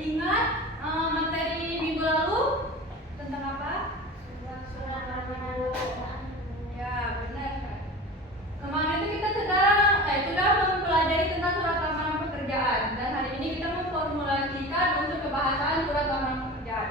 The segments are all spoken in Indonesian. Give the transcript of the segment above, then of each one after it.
Masih ingat materi minggu lalu tentang apa? Ya, benar. Kemarin itu kita sudah mempelajari tentang surat lamaran pekerjaan, dan hari ini kita memformulasikan untuk kebahasan surat lamaran pekerjaan.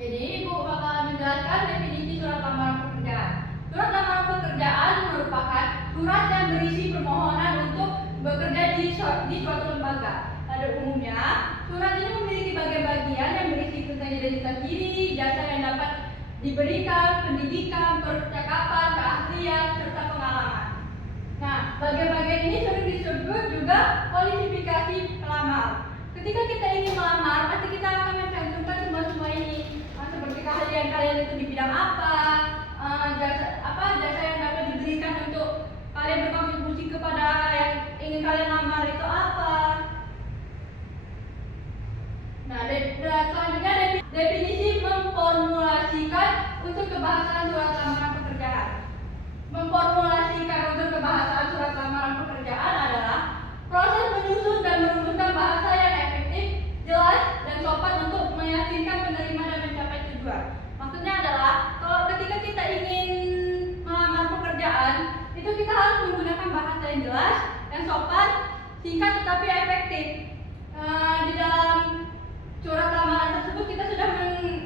Jadi Ibu bakal menjelaskan definisi surat lamaran pekerjaan. Surat lamaran pekerjaan merupakan surat yang berisi permohonan untuk bekerja di suatu lembaga. Pada umumnya, surat ini memiliki bagian-bagian yang berisi tentang identitas diri, jasa yang dapat diberikan, pendidikan, percakapan, keahlian, serta pengalaman. Nah, bagian-bagian ini sering disebut juga kualifikasi pelamar. Ketika kita ingin melamar, pasti kita akan mencantumkan semua ini, seperti keahlian kalian itu di bidang apa, jasa yang dapat diberikan untuk kalian berkontribusi kepada yang ingin kalian lamar itu apa. Nah, selanjutnya definisi memformulasikan untuk kebahasan surat lamaran pekerjaan. Memformulasikan untuk kebahasan surat lamaran pekerjaan adalah proses menyusun dan merumuskan bahasa yang efektif, jelas, dan sopan untuk meyakinkan penerima dan mencapai tujuan. Maksudnya adalah kalau ketika kita ingin melamar pekerjaan, itu kita harus menggunakan bahasa yang jelas, yang sopan, singkat tetapi efektif. Di dalam surat lamaran tersebut kita sudah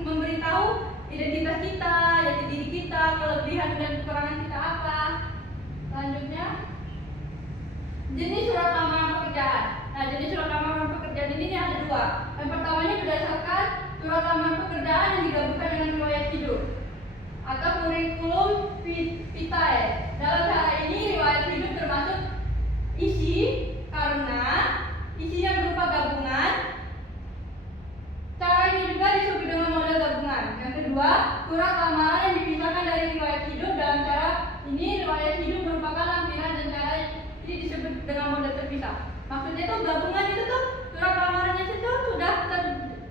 memberitahu identitas kita, jati diri kita, kelebihan dan kekurangan kita apa. Selanjutnya, jenis surat lamaran pekerjaan. Nah, jenis surat lamaran pekerjaan ini ada dua. Yang pertamanya berdasarkan surat lamaran pekerjaan yang digabungkan dengan riwayat hidup atau kurikulum vitae. Dalam cara ini riwayat hidup termasuk isi karena isinya berupa gabungan. Cara ini juga disebut dengan model gabungan. Yang kedua, surat lamaran yang dipisahkan dari riwayat hidup. Dalam cara ini riwayat hidup merupakan lampiran dan cara ini disebut dengan model terpisah. Maksudnya itu gabungan itu tuh surat lamarannya itu sudah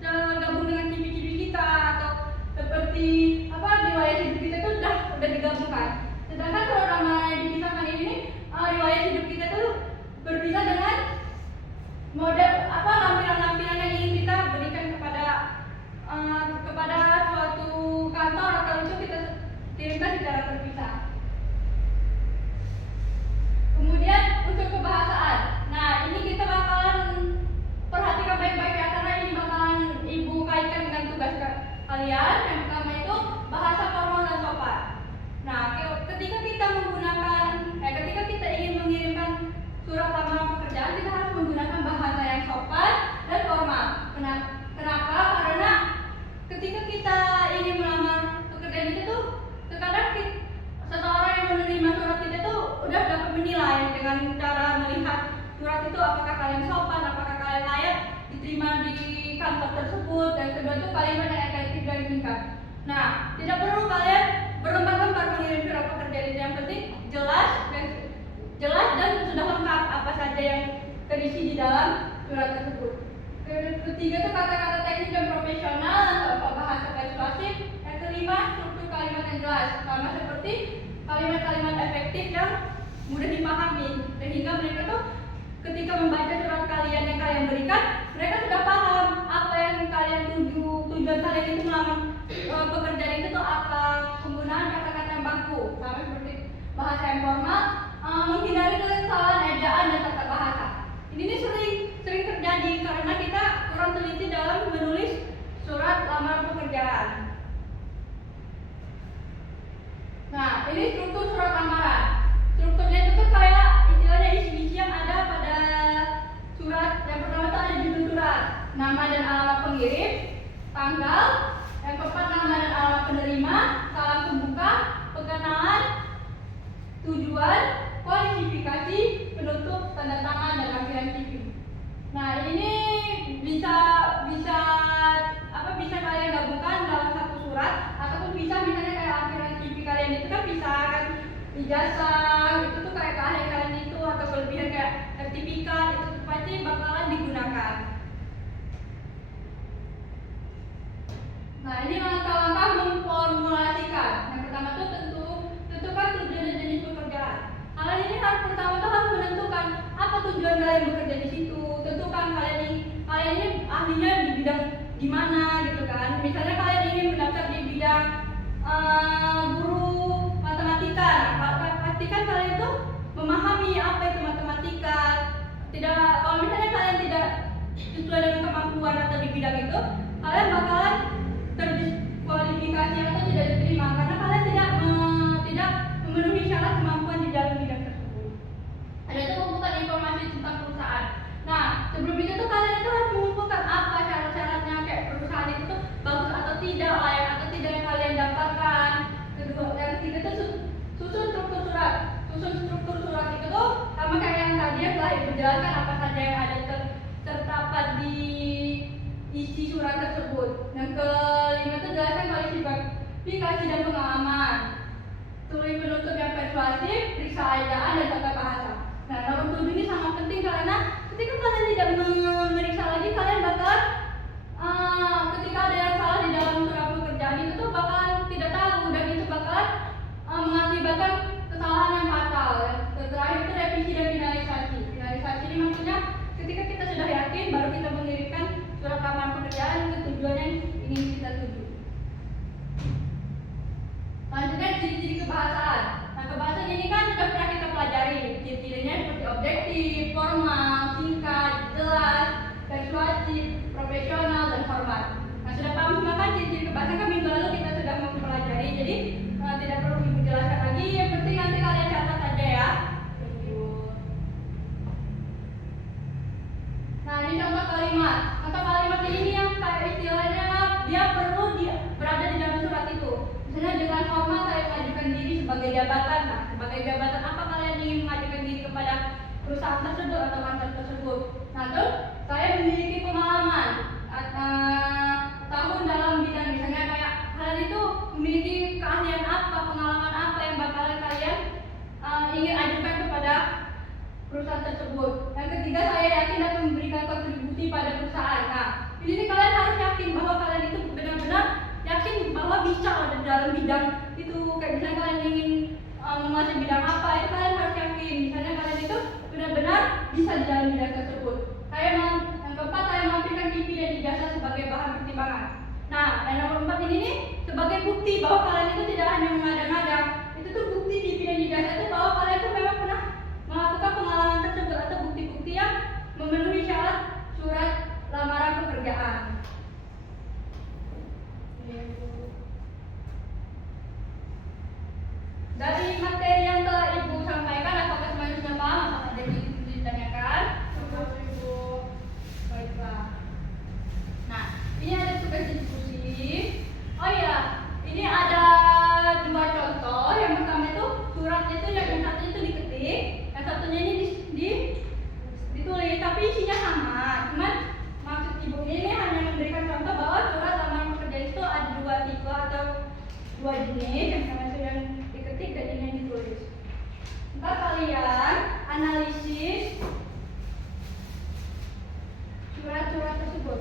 tergabung dengan CV-CV kita atau seperti riwayat hidup kita itu sudah digabungkan. Sedangkan surat lamaran yang dipisahkan ini riwayat hidup kita itu berpisah dengan model lampiran-lampiran yang ingin kita berikan kepada suatu kantor atau itu kita kirimkan secara terpisah. Kemudian untuk kebahasaan. Nah, ini kita bakalan perhatikan baik-baik ya, karena ini bakalan Ibu kaitkan dengan tugas kalian. Yang pertama itu bahasa formal dan sopan. Nah, ketika kita ingin mengirimkan surat lamaran pekerjaan, kita harus menggunakan bahasa yang sopan dan formal. Kenapa? Karena ketika kita ingin melamar pekerjaan itu tuh terkadang seseorang yang menerima surat kita tuh udah dapat menilai dengan cara melihat surat itu apakah kalian sopan, apakah kalian layak diterima di kantor tersebut, dan kedua itu kalimat yang efektif dan singkat. Nah, tidak perlu kalian berlembar-lembar mengirim surat pekerjaan itu, yang penting jelas dan sudah lengkap apa saja yang terisi di dalam surat tersebut. Ketiga itu kata-kata teknis dan profesional atau bahasa persuasif. Yang kelima, struktur kalimat yang jelas, sama seperti kalimat-kalimat efektif yang mudah dipahami, sehingga mereka tuh ketika membaca surat kalian yang kalian berikan, mereka sudah paham apa yang kalian tujuan kalian itu melamar pekerjaan itu tuh apa. Penggunaan kata-kata yang baku, sama seperti bahasa yang formal, menghindari kesalahan ejaan dan tata bahasa. Ini sering terjadi karena kita kurang teliti dalam menulis surat lamaran pekerjaan. Nah, ini struktur surat lamaran. Strukturnya itu tuh kayak istilahnya isi-isi yang ada pada surat. Yang pertama itu ada judul surat, nama dan alamat pengirim, tanggal. Yang keempat, nama dan alamat penerima, salam pembuka, perkenalan, tujuan, kualifikasi, penutup, tanda tangan, dan lampiran CV. Nah, ini bisa kalian gabungkan dalam satu surat, ataupun bisa misalnya kayak lampiran CV kalian itu kan bisa kan ijazah itu tuh kayak keahlian kalian itu, atau kelebihan kayak sertifikat itu pasti bakalan digunakan. Nah, ini langkah-langkah memformulasikan. Yang pertama tuh tentukan tujuan dan jenis pekerjaan. Hal ini pertama tuh harus menentukan apa tujuan kalian bekerja di situ, misalkan kalian ini ahlinya di bidang gimana gitu kan. Misalnya kalian ingin mendaftar di bidang guru matematika. Nah, pastikan kalian itu memahami apa itu matematika. Kalau misalnya kalian tidak sesuai dengan kemampuan atau di bidang itu, kalian bakalan terdiskualifikasi atau tidak diterima karena kalian tidak memenuhi syarat kemampuan di dalam bidang tersebut. Ada itu mengumpulkan informasi tentang perusahaan. Nah, sebelum itu tuh kalian itu harus mengumpulkan apa syarat-syaratnya, kayak perusahaan itu tuh bagus atau tidak, layak atau tidak yang kalian daftarkan. Kedua, yang ketiga tuh susun struktur surat itu tuh sama kayak yang tadi ya, telah menjelaskan apa saja yang ada terdapat di isi surat tersebut. Yang kelima itu jelaskan kualifikasi dan pengalaman. Tulis penutup yang persuasif, periksa ayaan dan tata bahasa. Nah, nomor 7 ini sangat penting karena ketika kalian tidak memeriksa lagi, kalian bakalan ketika ada yang salah di dalam surat pekerjaan itu tuh bakalan tidak tahu, dan itu bakalan mengakibatkan kesalahan yang fatal. Yang terakhir itu revisi dan finalisasi. Finalisasi ini maksudnya ketika kita sudah yakin baru kita mengirimkan surat lamaran pekerjaan ke tujuan yang ingin kita tuju. Selanjutnya ciri-ciri kebahasaan. Nah, kebahasaan ini kan sudah pernah kita pelajari. Ciri-cirinya seperti objektif, formal, singkat, jelas, persuasif, profesional, dan formal. Nah, sudah paham semua kan ciri-ciri kebahasaan kan minggu lalu kita sudah mempelajari. Jadi tidak perlu ibu jelaskan lagi. Yang penting nanti kalian catat aja ya. Nah, ini contoh kalimat. Contoh kalimat ini yang kayak istilahnya dia perlu berada di dalam surat itu. Misalnya dengan formal saya mengajukan diri sebagai jabatan. Nah, sebagai jabatan apa kalian ingin mengajukan diri kepada perusahaan tersebut atau kantor tersebut? Nah, terus saya memiliki pengalaman tahun dalam bidang, misalnya kayak kalian itu memiliki keahlian apa, pengalaman apa yang bakalan kalian ingin ajukan kepada perusahaan tersebut. Yang ketiga, saya yakin dapat memberikan kontribusi pada perusahaan. Nah, di sini kalian harus yakin bahwa kalian itu benar-benar yakin bahwa bisa ada dalam bidang itu. Kayak misalnya kalian ingin menguasai bidang apa, itu kalian harus yakin. Misalnya kalian itu benar-benar bisa di dalam bidang tersebut. Yang keempat, saya melampirkan CV dan ijazah sebagai bahan pertimbangan. Nah, yang nomor 4 ini nih sebagai bukti bahwa kalian itu tidak hanya mengada-ngada. Itu tuh bukti CV dan ijazah itu bahwa kalian itu memang pernah melakukan pengalaman tersebut atau bukti-bukti yang memenuhi syarat surat lamaran pekerjaan. Dari materi yang telah Ibu sampaikan, apakah semuanya sudah paham? Apakah ada yang ingin ditanyakan? Ibu. Baiklah. Nah, ini ada tugas diskusi. Oh iya, ini ada 2 contoh. Yang pertama itu suratnya itu yang satu itu diketik, yang satunya ini ditulis, tapi isinya sama. Cuman maksud Ibu ini hanya memberikan contoh bahwa surat lamaran pekerjaan itu ada 2 tipe atau 2 jenis, yang sama itu yang diketik dan ini yang ditulis. Ntar kalian analisis surat-surat tersebut.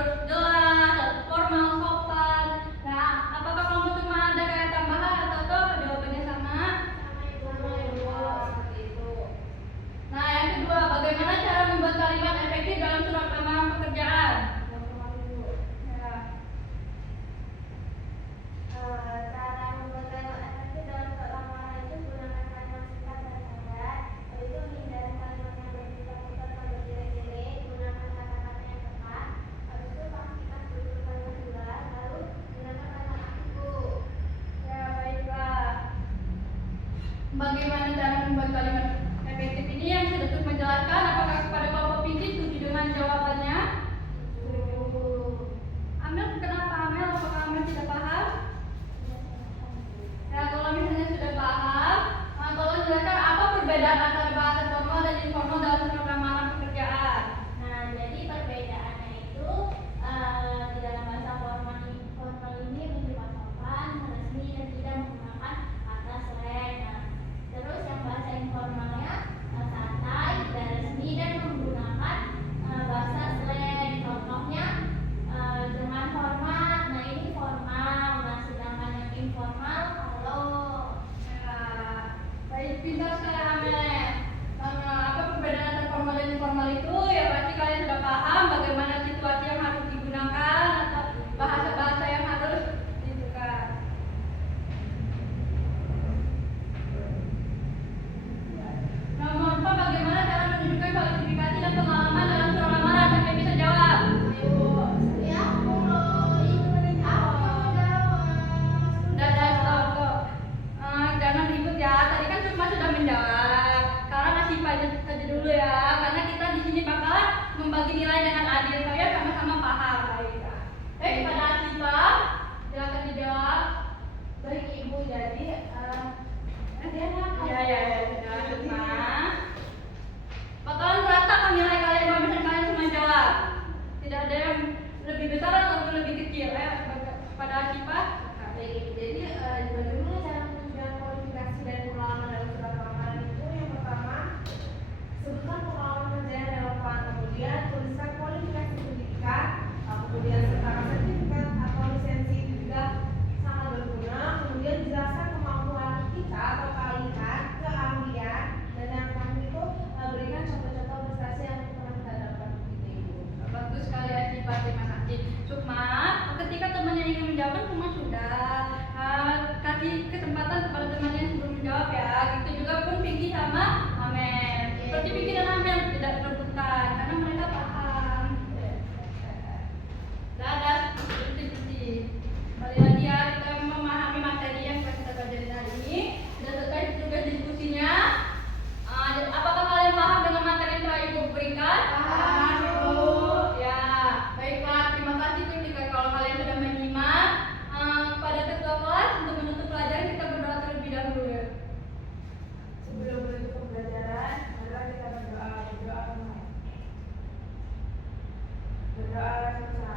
harus jelas, harus formal, sopan. Nah, apakah kamu cuma ada kayak tambahan atau apa jawabannya sama? Sama Ibu, seperti itu. Nah, yang kedua, bagaimana cara membuat kalimat efektif dalam surat lamaran pekerjaan? Ya. Cara membuat kalimat efektif dalam surat lamaran itu gunakan kalimat singkat dan padat. Habis itu hindari kalimat yang berputar-putar atau bertele-tele. Gunakan kata-kata yang tepat. Habis itu pastikan struktur kalimat jelas. Lalu gunakan kalimat aktif. Ya, baiklah. Bagaimana cara membuat kalimat efektif ini yang sudah cukup menjelaskan? Apakah kepada kelompok Pinky setuju dengan jawabannya? Amel, kenapa Amel? Apakah Amel tidak paham? Ya, kalau misalnya sudah paham, tolong jelaskan apa perbedaan antara bahasa formal dan informal dalam surat lamaran pekerjaan. Nah, jadi perbedaannya itu di dalam bahasa formal ini bersifat sopan, resmi dan tidak menggunakan kata slang. Nah, terus yang bahasa informalnya santai, tidak resmi dan menggunakan bahasa slang. Contohnya dengan format. Nah, ini formal. Nah, sedangkan yang informal kalau Ya, baik, pintar sekali Amel. Apa perbedaan antara formal dan informal itu? Ya pasti kalian sudah paham bagaimana situasi yang harus digunakan atau bahasa-bahasa yang harus digunakan. Nomor 4, bagaimana cara menunjukkan kualifikasi dan pengalaman dalam surat lamaran? Siapa yang bisa jawab? ya mulai Dadah, stop. Jangan ribut ya. Tadi kan Sukma sudah menjawab. Sekarang kasih saja dulu ya. Karena kita di sini bakalan membagi nilai dengan adil. Kalian sama-sama paham. Baik, kepada Asifa, silakan dijawab. Baik Ibu, jadi Ya, sudah Sukma. Bakalan rata kan nilai kalian kalau misalnya kalian cuma jawab. Tidak ada yang lebih besar atau lebih kecil. Kepada Asifa. Baik, jadi bagaimana cara menunjukkan kualifikasi dan pengalaman dalam surat lamaran itu? Yang pertama, sebutkan pengalaman kerja yang relevan, kemudian tuliskan kualifikasi pendidikan, kemudian sertakan sertifikat atau lisensi itu juga sangat berguna, kemudian jelaskan kemampuan kita atau kalian, keahlian, dan yang terakhir itu berikan contoh-contoh prestasi yang pernah kita dapat gitu Ibu. Bagus sekali Asifa, terima kasih. Sukma, ketika temannya ingin menjawab, Sukma sudah kasih kesempatan kepada temannya yang sebelum menjawab ya. Gitu juga pun Pinky sama Amel. Seperti Pinky dan Amel tidak rebutan karena mereka paham. Dadah, seperti kembali lagi ya, kita memahami materi yang kita pelajari hari ini. Sudah selesai juga diskusinya. Apakah kalian paham dengan materi yang telah Ibu berikan? Paham, Ibu. Ya, baiklah. Terima kasih ketika kalau kalian sudah menyimak. Pada ketua kelas untuk menutup pelajaran kita berdoa terlebih dahulu ya. Sebelum menutup pembelajaran, marilah kita berdoa. Berdoa sama-sama.